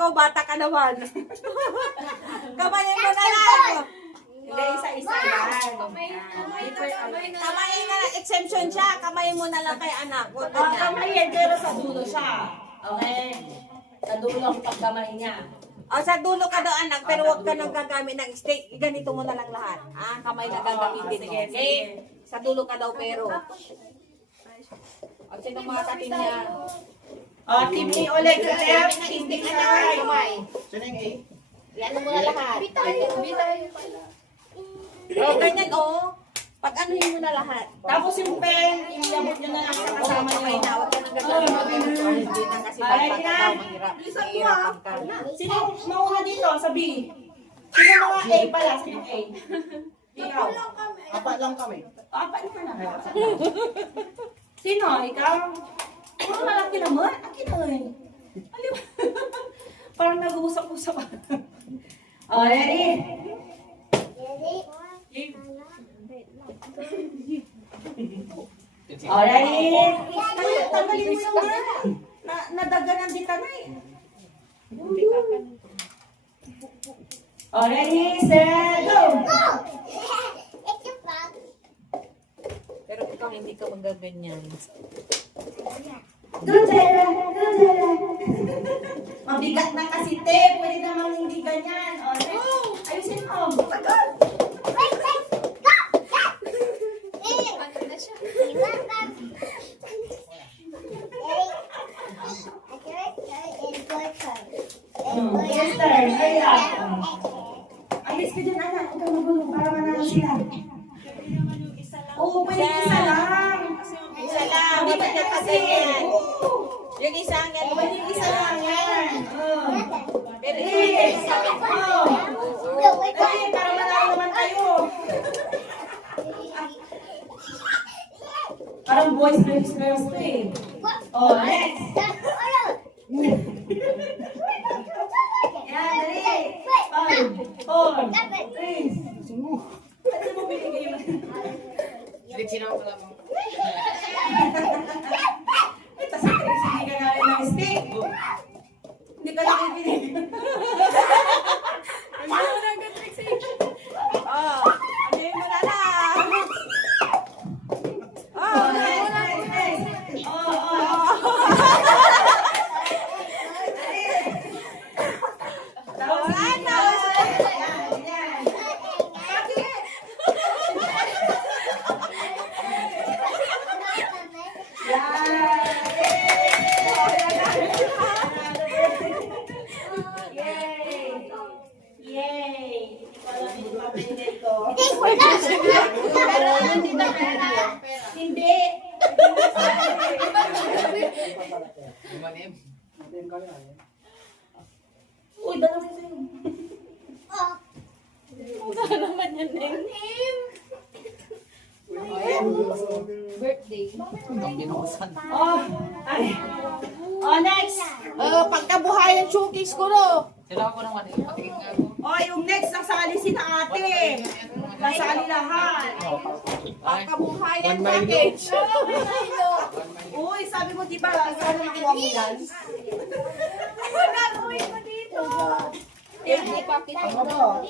ikaw bata ka naman. Kamayin mo na lang. Hindi, isa-isa yan. Kamayin na lang. Exemption siya. Kamayin mo na lang kay anak. Huwag Oh, ganyan. kamayin, pero sa dulo siya. Okay? Sa dulo ang pagkamay niya. O, sa dulo ka daw anak, pero huwag ka nang gagamit ng steak. Ganito mo na lang lahat. Ah, kamay na gagamitin mo. Sige, Okay? sige. Sa dulo ka daw pero. O, sino mga katin niya? Oh, team ni ulit. Left, Ng team steak ni anak, right. kamay. Sino yung A? Yan mo na lahat. O, ganyan o. Pag anuhin mo na lahat. Tapos yung pen, iiyamot nyo na lang sa kasama Okay nyo. na, huwag ka nang gagamit. Hindi na kasi bata ka daw, mahirap. Mahirapan ka. Sino mauha dito sa B? Sino mga A pala? Sino A? Ikaw. Apat lang kami. Apat na lang. Sino? Ikaw? Puro malaki naman. Akin na eh. Alim. Parang nag-uusap-usap. Oh, ready? Oh, ready? Tanggalin mo yung nadaganan dito na eh. Oh, ready, set, go! Pero ikaw hindi ka magaganyan. Gandera, gandera. Mabigat na kasi, te. Pwede namang hindi ganyan. O, ayusin mo. Tagal. Yes, sir. Hurry up. Alis ka dyan, anak. Huwag kang magulo para manalo sila. Oo, pwede isa lang. Isa lang, Hindi dapat pa ka kasi. ganyan. Oo. Yung isa nga, Pwede isa lang yan. Oo. pero Yes. isa lang. Dali, para manalo naman tayo. Parang boys versus girls to eh. Oh, next. Yan, dali. 5, 4, 3. Ano mo binigay mo? Sino ako lang. Ito sa Chris, hindi ka namin ng stick. Hindi ka nakikinig. Oh, anuhin mo na lang. Oh, next, next, next. Oh, oh. Tapos ito. Yan, yan. Bakit? Yay! Yay! Ikaw lang yung papinigay ko. Pero hindi na pera. Hindi. Manim. Uy, dalawa sa'yo. Ang binukusan. Oh, ay. Oh, next. Pagkabuhayan showcase ko no. Sila ako naman eh. Patingin nga ako. Oh, yung next, nasali si na ate. Nasali lahat. Pagkabuhayan package. Uy, sabi mo, di ba, sana nakuha mo yan? Ano gagawin mo dito? Hindi package. Ano ba?